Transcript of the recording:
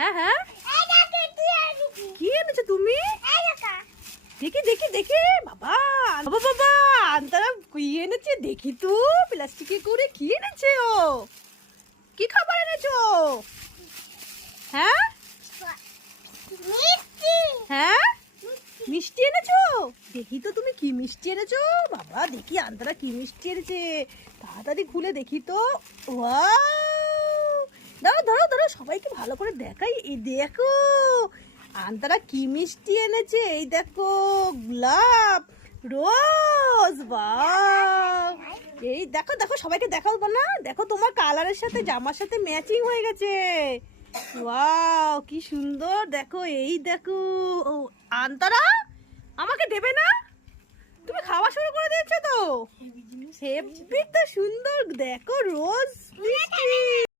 হ্যাঁ হ্যাঁ, কি এনেছো তুমি? দেখি দেখি দেখি, বাবা বাবা বাবা, আন্তারা কি এনেছে দেখি তো, প্লাস্টিকে করে কি এনেছে ও? কি খাবার এনেছো? হ্যাঁ হ্যাঁ, মিষ্টি এনেছো? দেখি তো তুমি কি মিষ্টি এনেছো। বাবা দেখি আন্তারা কি মিষ্টি এনেছে, তাড়াতাড়ি খুলে দেখি তো। ওয়াও, দাঁড়াও দাঁড়াও দাঁড়াও, সবাইকে ভালো করে দেখাই। এই দেখো আন্তারা কি মিষ্টি এনেছে। এই দেখো গোলাপ, রোজ, বাহ। এই দেখো দেখো, সবাইকে দেখাবো না, দেখো তোমার কালারের সাথে জামার সাথে ম্যাচিং হয়ে গেছে। ওয়াও কি সুন্দর, দেখো এই দেখো। ও আন্তারা, আমাকে দেবে না? তুমি খাওয়া শুরু করে দিয়েছো তো, হেব্বি তো সুন্দর, দেখো রোজ মিষ্টি।